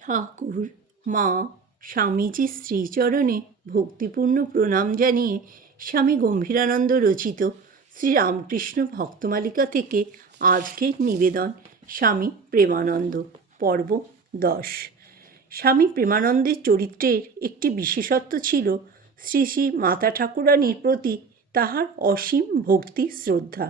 ঠাকুর মা স্বামীজির শ্রীচরণে ভক্তিপূর্ণ প্রণাম জানিয়ে স্বামী গম্ভীরানন্দ রচিত শ্রীরামকৃষ্ণ ভক্তমালিকা থেকে আজকের নিবেদন স্বামী প্রেমানন্দ পর্ব 10। স্বামী প্রেমানন্দের চরিত্রের একটি বিশেষত্ব ছিল শ্রী শ্রী মাতা ঠাকুরানীর প্রতি তাহার অসীম ভক্তি শ্রদ্ধা।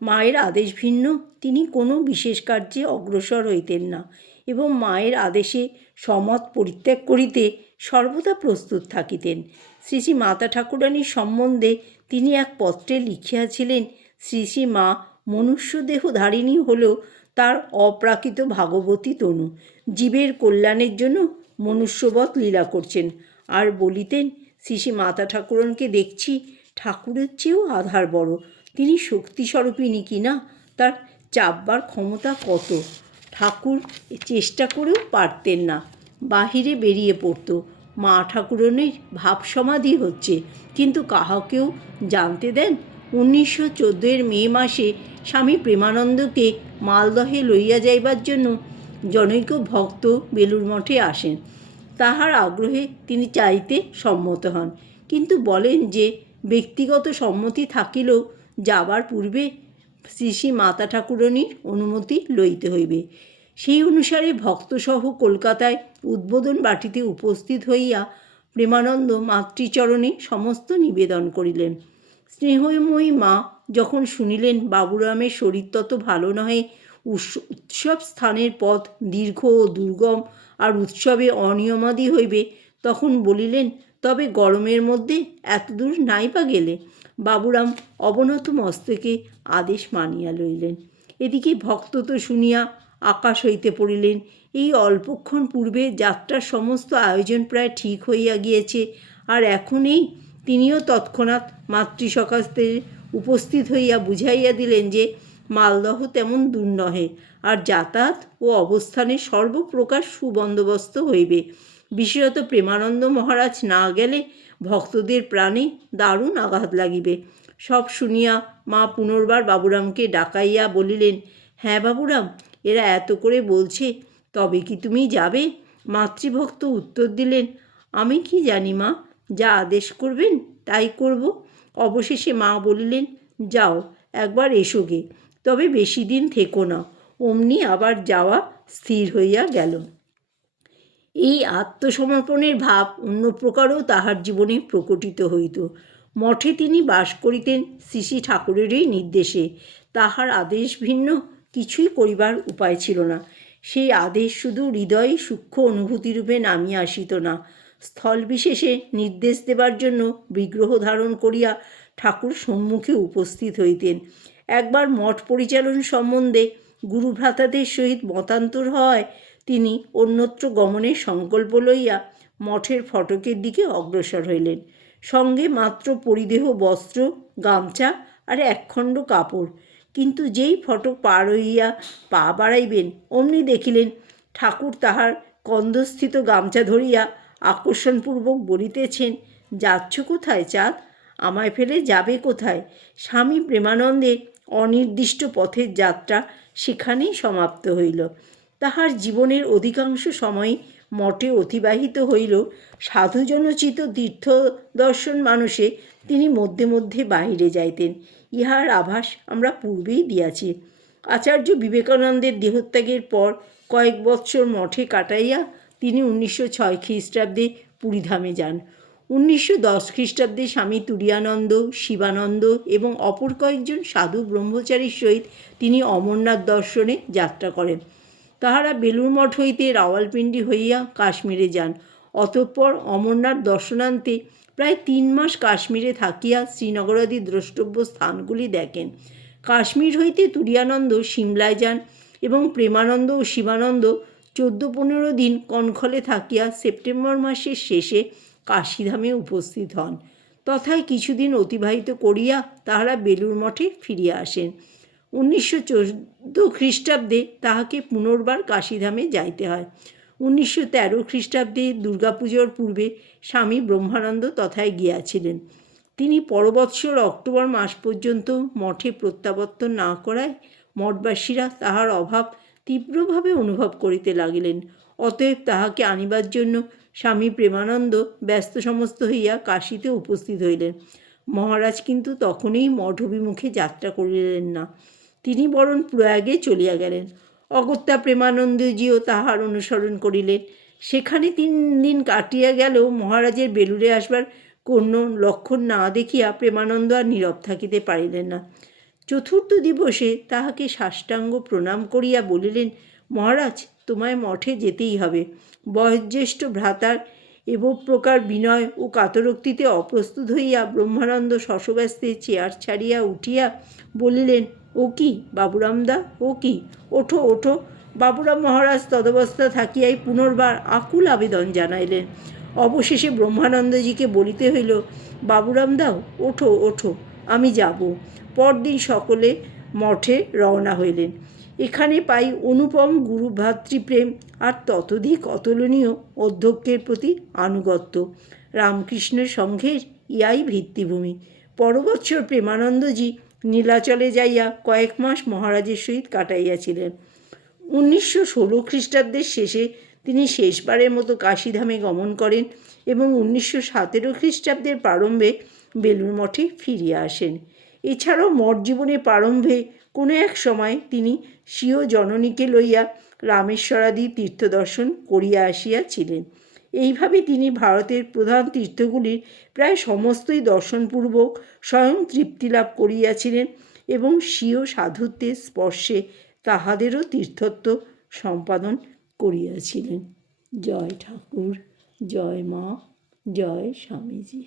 মায়ের আদেশ ভিন্ন তিনি কোনো বিশেষ কার্যে অগ্রসর হইতেন না এবং মায়ের আদেশে সমত পরিত্যাগ করিতে সর্বদা প্রস্তুত থাকিতেন। শ্রী শ্রী মাতা ঠাকুরানীর সম্বন্ধে তিনি এক পত্রে লিখিয়াছিলেন, শ্রী শ্রী মা মনুষ্যদেহ ধারিণী হলেও তার অপ্রাকৃত ভাগবতী তনু, জীবের কল্যাণের জন্য মনুষ্যবৎ লীলা করছেন। আর বলিতেন, শ্রী শ্রী মাতা ঠাকুরনকে দেখছি ঠাকুরের চেয়েও আধার বড়, তিনি শক্তিস্বরূপিণী কিনা তার চাপবার ক্ষমতা কত। ঠাকুর চেষ্টা করেও পারতেন না, বাহিরে বেরিয়ে পড়ত, মা ঠাকুরনের ভাব সমাধি হচ্ছে, কিন্তু কাহাকেও জানতে দেন। 1914 মে মাসে স্বামী প্রেমানন্দকে মালদহে লইয়া যাইবার জন্য জনৈক ভক্ত বেলুর মঠে আসেন। তাহার আগ্রহে তিনি চাইতে সম্মত হন, কিন্তু বলেন যে ব্যক্তিগত সম্মতি থাকিলেও যাবার পূর্বে শ্রী শ্রী মাতা ঠাকুরানীর অনুমতি লইতে হইবে। সেই অনুসারে ভক্তসহ কলকাতায় উদ্বোধন বাটিতে উপস্থিত হইয়া প্রেমানন্দ মাতৃচরণে সমস্ত নিবেদন করিলেন। স্নেহময়ী মা যখন শুনিলেন বাবুরামের শরীর তত ভালো নহে, উৎসব স্থানের পথ দীর্ঘ ও দুর্গম, আর উৎসবে অনিয়মাদি হইবে, তখন বলিলেন, তবে গরমের মধ্যে এতদূর নাই বা গেলে। বাবুরাম অবনত মস্তকে আদেশ মানিয়া লইলেন। এদিকে ভক্ত তো শুনিয়া আকাশ হইতে পড়িলেন। এই অল্পক্ষণ পূর্বে যাত্রার সমস্ত আয়োজন প্রায় ঠিক হইয়া গিয়েছে, আর এখনই তিনিও তৎক্ষণাৎ মাতৃসকাশে উপস্থিত হইয়া বুঝাইয়া দিলেন যে মালদহ তেমন দূর নহে, আর যাতায়াত ও অবস্থানের সর্বপ্রকার সুবন্দোবস্ত হইবে। বিশেষত প্রেমানন্দ মহারাজ না গেলে ভক্তদের প্রাণে দারুণ আঘাত লাগিবে। সব শুনিয়া মা পুনর্বার বাবুরামকে ডাকাইয়া বলিলেন, হ্যাঁ বাবুরাম, এরা এত করে বলছে, তবে কি তুমি যাবে? মাতৃভক্ত উত্তর দিলেন, আমি কি জানি মা, যা আদেশ করবেন তাই করব। অবশেষে মা বলিলেন, যাও একবার এসো গে, তবে বেশি দিন থেকো না। অমনি আবার যাওয়া স্থির হইয়া গেল। এই আত্মসমর্পণের ভাব অন্য প্রকারও তাহার জীবনে প্রকটিত হইত। মঠে তিনি বাস করিতেন শ্রী শ্রী ঠাকুরেরই নির্দেশে, তাহার আদেশ ভিন্ন কিছুই করিবার উপায় ছিল না। সেই আদেশ শুধু হৃদয়ে সূক্ষ্ম অনুভূতিরূপে নামিয়া আসিত না, স্থল বিশেষে নির্দেশ দেবার জন্য বিগ্রহ ধারণ করিয়া ঠাকুর সম্মুখে উপস্থিত হইতেন। একবার মঠ পরিচালন সম্বন্ধে গুরুভ্রাতাদের সহিত মতান্তর হওয়ায় তিনি অন্যত্র গমনের সংকল্প লইয়া মঠের ফটকের দিকে অগ্রসর হইলেন। সঙ্গে মাত্র পরিধেয় বস্ত্র, গামছা আর একখণ্ড কাপড়। কিন্তু যেই ফটক পার হইয়া পা বাড়াইবেন, অমনি দেখিলেন ঠাকুর তাহার কন্দস্থিত গামছা ধরিয়া আকর্ষণপূর্বক বলিতেছেন, যাচ্ছ কোথায় চাঁদ? আমায় ফেলে যাবে কোথায়? স্বামী প্রেমানন্দের অনির্দিষ্ট পথের যাত্রা সেখানেই সমাপ্ত হইল। তাহার জীবনের অধিকাংশ সময় মঠে অতিবাহিত হইল। সাধুজনোচিত তীর্থদর্শন মানুষে তিনি মধ্যে মধ্যে বাহিরে যাইতেন, ইহার আভাস আমরা পূর্বেই দিয়াছি। আচার্য বিবেকানন্দের দেহত্যাগের পর কয়েক বৎসর মঠে কাটাইয়া তিনি 1906 খ্রিস্টাব্দে পুরীধামে যান। 1910 খ্রিস্টাব্দে স্বামী তুরীয়ানন্দ, শিবানন্দ এবং অপর কয়েকজন সাধু ব্রহ্মচারীর সহিত তিনি অমরনাথ দর্শনে যাত্রা করেন। তাহারা বেলুর মঠ হইতে রাওয়ালপিন্ডি হইয়া কাশ্মীরে যান। অতঃপর অমরনাথ দর্শনান্তে প্রায় 3 মাস কাশ্মীরে থাকিয়া শ্রীনগরাদি দ্রষ্টব্য স্থানগুলি দেখেন। কাশ্মীর হইতে তুরীয়ানন্দ সিমলায় যান এবং প্রেমানন্দ ও শিবানন্দ 14-15 দিন কনখলে থাকিয়া সেপ্টেম্বর মাসের শেষে কাশীধামে উপস্থিত হন। তথায় কিছুদিন অতিবাহিত করিয়া তাহারা বেলুর মঠে ফিরিয়া আসেন। 1914 খ্রিস্টাব্দে তাহাকে পুনর্বার কাশীধামে যাইতে হয়। 1913 খ্রিস্টাব্দে দুর্গাপুজোর পূর্বে স্বামী ব্রহ্মানন্দ তথায় গিয়াছিলেন। তিনি পরবৎসর অক্টোবর মাস পর্যন্ত মঠে প্রত্যাবর্তন না করায় মঠবাসীরা তাহার অভাব তীব্রভাবে অনুভব করিতে লাগিলেন। অতএব তাহাকে আনিবার জন্য স্বামী প্রেমানন্দ ব্যস্ত সমস্ত হইয়া কাশীতে উপস্থিত হইলেন। মহারাজ কিন্তু তখনই মঠ অভিমুখে যাত্রা করিলেন না, তিনি বরং প্রয়াগে চলিয়া গেলেন। অগত্যা প্রেমানন্দজিও তাহার অনুসরণ করিলেন। সেখানে 3 দিন কাটিয়া গেলেও মহারাজের বেলুড়ে আসবার কোনো লক্ষণ না দেখিয়া প্রেমানন্দ আর নীরব থাকিতে পারিলেন না। চতুর্থ দিবসে তাহাকে সাষ্টাঙ্গ প্রণাম করিয়া বলিলেন, মহারাজ, তোমায় মঠে যেতেই হবে। বয়োজ্যেষ্ঠ ভ্রাতার এবং প্রকার বিনয় ও কাতরোক্তিতে অপ্রস্তুত হইয়া ব্রহ্মানন্দ শশব্যস্তে চেয়ার ছাড়িয়া উঠিয়া বলিলেন, ও কি বাবুরামদা, ও কি, ওঠো ওঠো। বাবুরাম মহারাজ তদবস্থা থাকিয়াই পুনর্বার আকুল আবেদন জানাইলেন। অবশেষে ব্রহ্মানন্দজিকে বলিতে হইল, বাবুরামদাও, ওঠো ওঠো, আমি যাব। পরদিন সকলে মঠে রওনা হইলেন। এখানে পাই অনুপম গুরু ভ্রাতৃপ্রেম আর ততোধিক অতুলনীয় অধ্যক্ষের প্রতি আনুগত্য। রামকৃষ্ণের সংঘের ইয়াই ভিত্তিভূমি। পরবৎসর প্রেমানন্দজি নীলাচলে যাইয়া কয়েক মাস মহারাজের সহিত কাটাইয়াছিলেন। 1916 খ্রিস্টাব্দের শেষে তিনি শেষবারের মতো কাশীধামে গমন করেন এবং 1917 খ্রিস্টাব্দের প্রারম্ভে বেলুড় মঠে ফিরিয়া আসেন। এছাড়াও মঠ জীবনের প্রারম্ভে কোনো এক সময় তিনি স্বীয় জননীকে লইয়া রামেশ্বরাদি তীর্থদর্শন করিয়া আসিয়াছিলেন। এইভাবে তিনি ভারতের প্রধান তীর্থগুলির প্রায় সমস্তই দর্শনপূর্বক স্বয়ং তৃপ্তিলাভ করিয়াছিলেন এবং স্বীয় সাধুত্বের স্পর্শে তাহাদেরও তীর্থত্ব সম্পাদন করিয়াছিলেন। জয় ঠাকুর, জয় মা, জয় স্বামীজি।